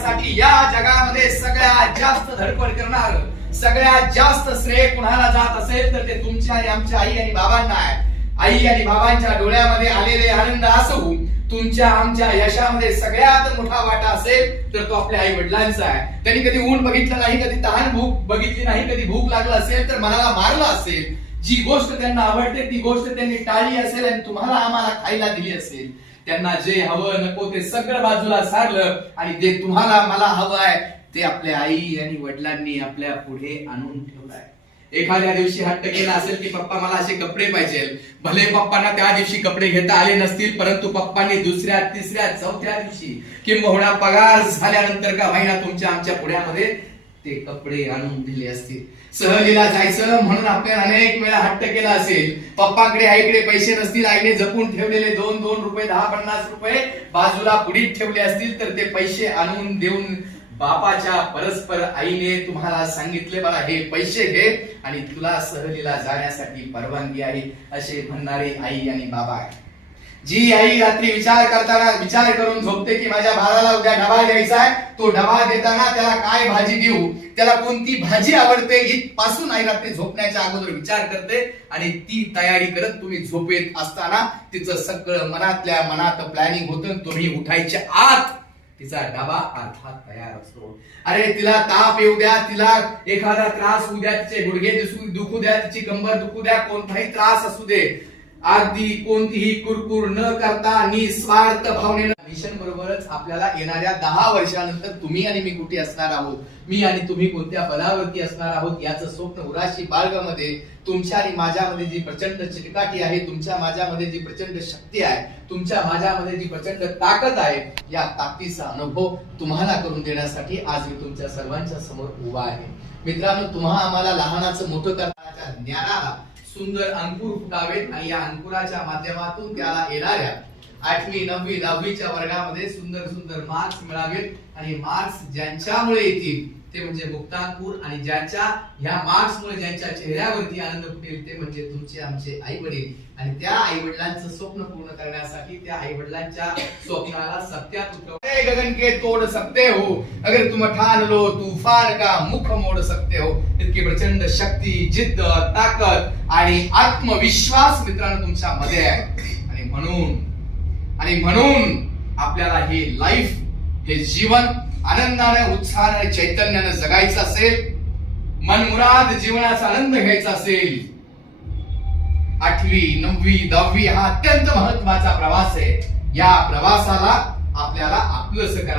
देण्यासाठी या जगामध्ये सगळ्यात जास्त धडपड करणार, सगळ्यात जास्त श्रेय कुणाला जात असेल तर ते तुमच्या आणि आमच्या आई आणि बाबांना आहे. आई आणि बाबांच्या डोळ्यामध्ये आलेले आनंद असू, तुमच्या आमच्या यशामध्ये सगळ्यात मोठा वाटा असेल तर तो आपल्या आई वडिलांचा आहे. त्यांनी कधी ऊन बघितलं नाही, कधी तहान भूक बघितली नाही, कधी भूक लागला असेल तर मनाला मारलं असेल, जी गोष्ट त्यांना आवडते ती गोष्ट त्यांनी टाळली असेल आणि तुम्हाला आम्हाला खायला दिली असेल. त्यांना जे हवं नको ते सगळं बाजूला सारलं आणि जे तुम्हाला मला हवं आहे ते आपल्या आई आणि वडिलांनी आपल्या पुढे आणून ठेवलंय. एखाद्या दिवशी हट्ट केला असेल की पप्पा मला असे कपडे पाहिजे, भले पप्पांना त्या दिवशी कपडे घेता आले नसतील, परंतु पप्पांनी दुसऱ्या तिसऱ्या चौथ्या दिवशी किंबहुना पगार झाल्यानंतर का होईना तुमच्या आमच्या पुढ्यामध्ये ते कपडे आणून दिले असतील. सहलीला जायचं म्हणून आपण अनेक वेळा हट्ट केला असेल, पप्पाकडे आईकडे पैसे नसतील, आईने जपून ठेवलेले 2-2 रुपये 10-50 रुपये बाजूला पुढीत ठेवले असतील तर ते पैसे आणून देऊन बापाच्या परस्पर आईने तुम्हाला सांगितले मला हे पैसे घे आणि तुला सहलीला जाण्यासाठी परवानगी आहे असे म्हणणारे आई आणि बाबा आहे. जी आई रात्री विचार करून झोपते की माझ्या बाळाला उद्या डबा द्यायचा आहे, तो डबा देताना त्याला काय भाजी देऊ, त्याला कोणती भाजी आवडते इथपासून आई रात्री झोपण्याच्या अगोदर विचार करते आणि ती तयारी करत तुम्ही झोपेत असताना तिचं सगळं मनातल्या मनात प्लॅनिंग होतं. तुम्ही उठायच्या आत तिचा डबा अर्थात तयार असतो. अरे तिला ताप येऊ द्या, तिला एखादा त्रास होऊ द्या, तिचे गुडघे दुखू द्या, तिची कंबर दुखू द्या, कोणताही त्रास असू दे, अगदी कोणतीही कुरकुर न करता निस्वार्थ भावनेनं मिशन बरोबरच आपल्याला येणाऱ्या 10 वर्षानंतर तुम्ही आणि मी कुठे असणार आहोत, मी आणि तुम्ही कोणत्या पदावरती असणार आहोत याचं स्वप्न उराशी बाळगामध्ये तुमच्या आणि माझ्यामध्ये जी प्रचंड चिकाटी आहे, तुमच्या माझ्यामध्ये जी प्रचंड शक्ती आहे, तुमच्या माझ्यामध्ये जी प्रचंड ताकद आहे, या ताकदीचा अनुभव तुम्हाला करून देण्यासाठी आज मी तुमच्या सर्वांच्या समोर उभा आहे. मित्रांनो, तुम्हा आम्हाला लहानाचं मोठं करण्याच्या ज्ञानाला सुंदर अंकुर फुटावेत आणि या अंकुराच्या माध्यमातून त्याला येणाऱ्या 8वी 9वी 10वीच्या वर्गामध्ये सुंदर सुंदर मार्क्स मिळावेत आणि मार्क्स ज्यांच्यामुळे येतील ते म्हणजे मुक्तांकुर आणि ज्यांच्या ह्या मार्क्समुळे ज्यांच्या चेहऱ्यावरती आनंद फुटेल ते म्हणजे तुमचे आमचे आई वडील. आणि त्या आई वडिलांचं स्वप्न पूर्ण करण्यासाठी त्या आई वडिलांच्या स्वप्नाला सत्यात उतरवणे. गगन के तोड सकते हो अगर तुम ठान लो, तूफान का मुख मोड सकते हो. इतकी प्रचंड शक्ती, जिद्द, ताकद आणि आत्मविश्वास मित्रांनो तुमच्या मध्ये आहे. आणि म्हणून आपल्याला हे लाईफ, हे जीवन आनंदाने, उत्साहाने, चैतन्याने जगायचं असेल, मनमुराद जीवनाचा आनंद घ्यायचा असेल, 8वी 9वी 10वी हा अत्यंत महत्वाचा प्रवास आहे. या प्रवासाला आपल्याला आपलंसं करा.